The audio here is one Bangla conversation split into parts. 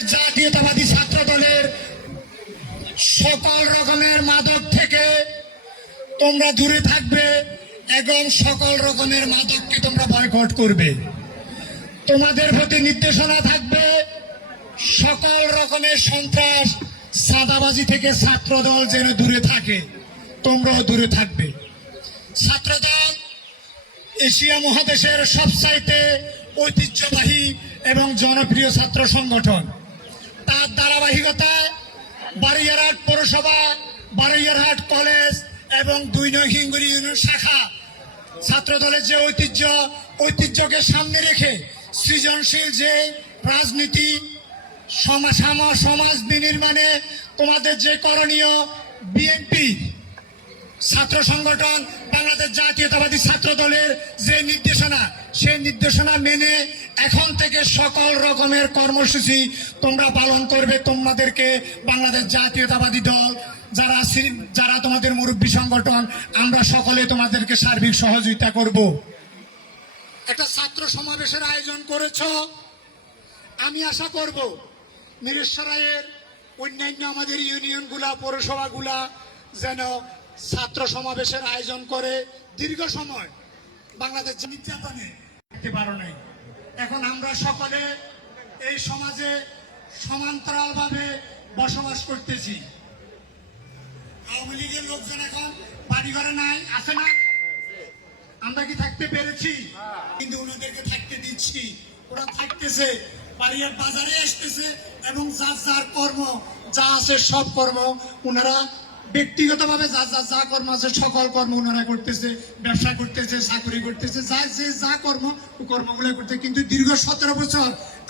জাতীয়তাবাদী ছাত্র দলের সকল রকমের মাদক থেকে তোমরা দূরে থাকবে এবং সকল রকমের মাদককে তোমরা বয়কট করবে। তোমাদের প্রতি নির্দেশনা থাকবে, সকল রকমের সন্ত্রাস, সাদাবাজি থেকে ছাত্রদল যেন দূরে থাকে, তোমরাও দূরে থাকবে। ছাত্রদল এশিয়া মহাদেশের সবচাইতে ঐতিহ্যবাহী এবং জনপ্রিয় ছাত্র সংগঠন। ধারাবাহিকতায় বারিয়ারহাট পৌরসভা বারিয়ারহাট কলেজ এবং দুই নয় হিঙ্গুড়ি ইউনিয়ন শাখা ছাত্র দলের যে ঐতিহ্য, ঐতিহ্যকে সামনে রেখে সৃজনশীল যে রাজনীতি সমাজ বিনির্মাণে তোমাদের যে করণীয় বিএনপি ছাত্র সংগঠন বাংলাদেশ জাতীয়তাবাদী ছাত্র দলের যে নির্দেশনা সেই নির্দেশনা মেনে এখন থেকে সকল রকমের কর্মসূচি তোমরা পালন করবে। তোমাদেরকে বাংলাদেশ জাতীয়তাবাদী দল, যারা যারা তোমাদের মুরব্বী সংগঠন, আমরা সকলে তোমাদেরকে সার্বিক সহযোগিতা করব। একটা ছাত্র সমাবেশের আয়োজন করেছ। আমি আশা করব মিরেশ্বরায়ের অন্যান্য আমাদের ইউনিয়নগুলা, পৌরসভাগুলা যেন ছাত্র সমাবেশের আয়োজন করে দীর্ঘ সময় বাংলাদেশ নির্যাতনে থাকতে পারো নাই। এখন আমরা সকলে এই সমাজে সমান্তরালভাবে বসবাস করতেছি। আওয়ামী লীগের লোকজন এখন বাড়ি ঘরে নাই, আছে না? আমরা কি থাকতে পেরেছি? কিন্তু ওনাদেরকে থাকতে দিচ্ছি। ওরা থাকতেছে, বাড়ির বাজারে আসতেছে এবং যার যার কর্ম, যা আছে সব কর্ম ওনারা ব্যক্তিগতভাবে যা যা যা কর্ম আছে, সকল কর্ম ওনারা করতেছে, ব্যবসা করতেছে, চাকরি করতেছে, যা, যে, যা কর্ম কর্মগুলো করতে, কিন্তু দীর্ঘ সতেরো বছর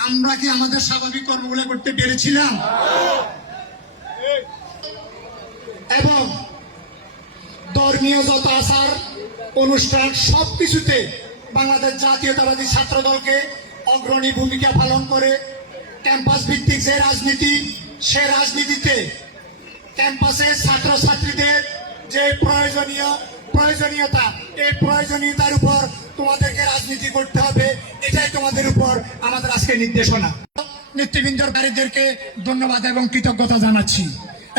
আমরা কি আমাদের স্বাভাবিক কর্মগুলো করতে পেরেছিলাম? এবং ধর্মীয় যত আচার, অনুষ্ঠান সব কিছুতে বাংলাদেশ জাতীয়তাবাদী ছাত্র দলকে অগ্রণী ভূমিকা পালন করে ক্যাম্পাস ভিত্তিক যে রাজনীতি, সে রাজনীতিতে ক্যাম্পাসে ছাত্রছাত্রীদের যে প্রয়োজনীয় প্রয়োজনীয়তা, এই প্রয়োজনীয়তার উপর তোমাদেরকে রাজনীতি করতে হবে, এটাই তোমাদের উপর আমাদের আজকে নির্দেশনা। নেতৃবৃন্দর কারীদেরকে ধন্যবাদ এবং কৃতজ্ঞতা জানাচ্ছি।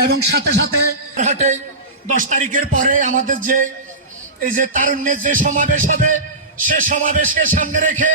এবং সাথে সাথে হাটে দশ তারিখের পরে আমাদের যে, এই যে তারুণ্যের যে সমাবেশ হবে, সে সমাবেশকে সামনে রেখে